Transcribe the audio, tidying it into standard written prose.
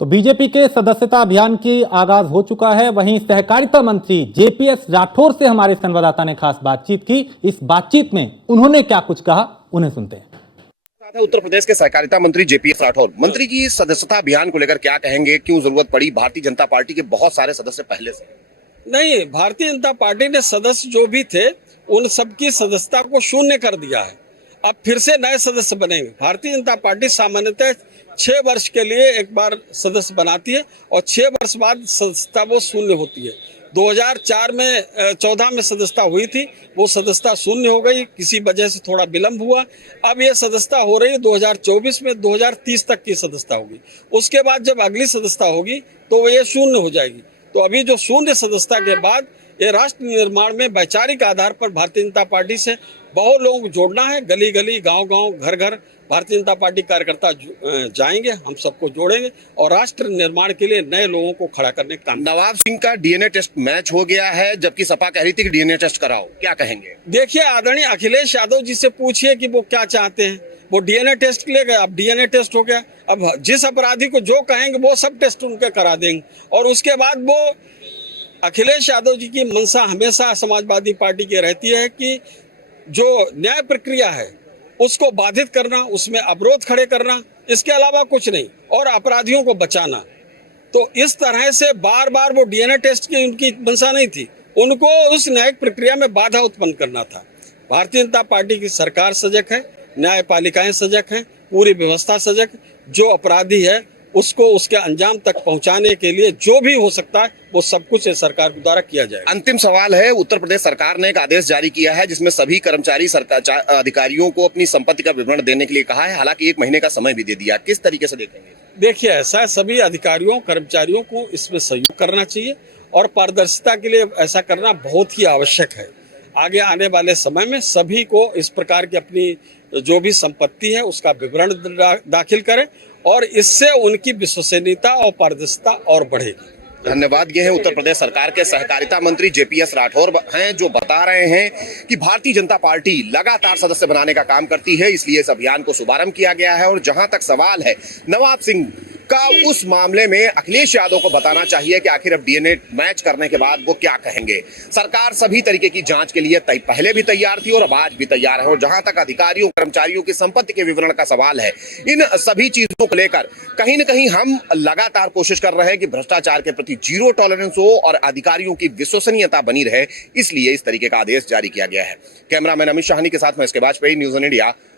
तो बीजेपी के सदस्यता अभियान की आगाज हो चुका है। वहीं सहकारिता मंत्री जेपीएस राठौर से हमारे संवाददाता ने खास बातचीत की। इस बातचीत में उन्होंने क्या कुछ कहा, उन्हें सुनते हैं। उत्तर प्रदेश के सहकारिता मंत्री जेपीएस राठौर, मंत्री जी सदस्यता अभियान को लेकर क्या कहेंगे? क्यों जरूरत पड़ी? भारतीय जनता पार्टी के बहुत सारे सदस्य पहले से नहीं, भारतीय जनता पार्टी ने सदस्य जो भी थे उन सबकी सदस्यता को शून्य कर दिया है। अब फिर से नए सदस्य बनेंगे। भारतीय जनता पार्टी सामान्यतः 6 वर्ष के लिए एक बार सदस्य बनाती है और 6 वर्ष बाद सदस्यता वो शून्य होती है। 2004 में 14 में सदस्यता हुई थी, वो सदस्यता शून्य हो गई, किसी वजह से थोड़ा विलंब हुआ। अब ये सदस्यता हो रही है 2024 में, 2030 तक की सदस्यता होगी। उसके बाद जब अगली सदस्यता होगी तो ये शून्य हो जाएगी। तो अभी जो शून्य सदस्यता के बाद ये राष्ट्र निर्माण में वैचारिक आधार पर भारतीय जनता पार्टी से बहुत लोगों को जोड़ना है। गली गली, गांव गांव, घर घर भारतीय जनता पार्टी कार्यकर्ता जाएंगे, हम सबको जोड़ेंगे और राष्ट्र निर्माण के लिए नए लोगों को खड़ा करने का काम। नवाब सिंह का डीएनए टेस्ट मैच हो गया है, जबकि सपा कह रही थी कि डीएनए टेस्ट कराओ, क्या कहेंगे? देखिए, आदरणीय अखिलेश यादव जी से पूछिए कि वो क्या चाहते हैं। वो डीएनए टेस्ट के लिए गए, अब डीएनए टेस्ट हो गया। अब जिस अपराधी को जो कहेंगे वो सब टेस्ट उनके करा देंगे और उसके बाद वो अखिलेश यादव जी की मंशा हमेशा समाजवादी पार्टी की रहती है कि जो न्याय प्रक्रिया है उसको बाधित करना, उसमें अवरोध खड़े करना, इसके अलावा कुछ नहीं, और अपराधियों को बचाना। तो इस तरह से बार बार वो डीएनए टेस्ट की उनकी मंशा नहीं थी, उनको उस न्यायिक प्रक्रिया में बाधा उत्पन्न करना था। भारतीय जनता पार्टी की सरकार सजग है, न्यायपालिकाएं सजग हैं, पूरी व्यवस्था सजग। जो अपराधी है उसको उसके अंजाम तक पहुंचाने के लिए जो भी हो सकता है वो सब कुछ सरकार के द्वारा किया जाए। अंतिम सवाल है, उत्तर प्रदेश सरकार ने एक आदेश जारी किया है जिसमें सभी कर्मचारी सरकार अधिकारियों को अपनी संपत्ति का विवरण देने के लिए कहा है। हालांकि 1 महीने का समय भी दे दिया। किस तरीके से देखेंगे? देखिए, ऐसा सभी अधिकारियों कर्मचारियों को इसमें सहयोग करना चाहिए और पारदर्शिता के लिए ऐसा करना बहुत ही आवश्यक है। आगे आने वाले समय में सभी को इस प्रकार की अपनी जो भी संपत्ति है उसका विवरण दाखिल करें और इससे उनकी विश्वसनीयता और पारदर्शिता और बढ़ेगी। धन्यवाद। ये हैं उत्तर प्रदेश सरकार के सहकारिता मंत्री जेपीएस राठौर हैं, जो बता रहे हैं कि भारतीय जनता पार्टी लगातार सदस्य बनाने का काम करती है, इसलिए इस अभियान को शुभारंभ किया गया है। और जहां तक सवाल है नवाब सिंह का, उस मामले में अखिलेश यादव को बताना चाहिए कि आखिर अब डीएनए मैच करने के बाद वो क्या कहेंगे। सरकार सभी तरीके की जांच के लिए पहले भी तैयार थी और अब आज भी तैयार है। और जहां तक अधिकारियों कर्मचारियों की संपत्ति के विवरण का सवाल है, इन सभी चीजों को लेकर कहीं न कहीं हम लगातार कोशिश कर रहे हैं कि भ्रष्टाचार के प्रति जीरो टॉलरेंस हो और अधिकारियों की विश्वसनीयता बनी रहे, इसलिए इस तरीके का आदेश जारी किया गया है। कैमरामैन अमित शाहनी के साथ मैं इसके बाद न्यूज़ ऑन इंडिया,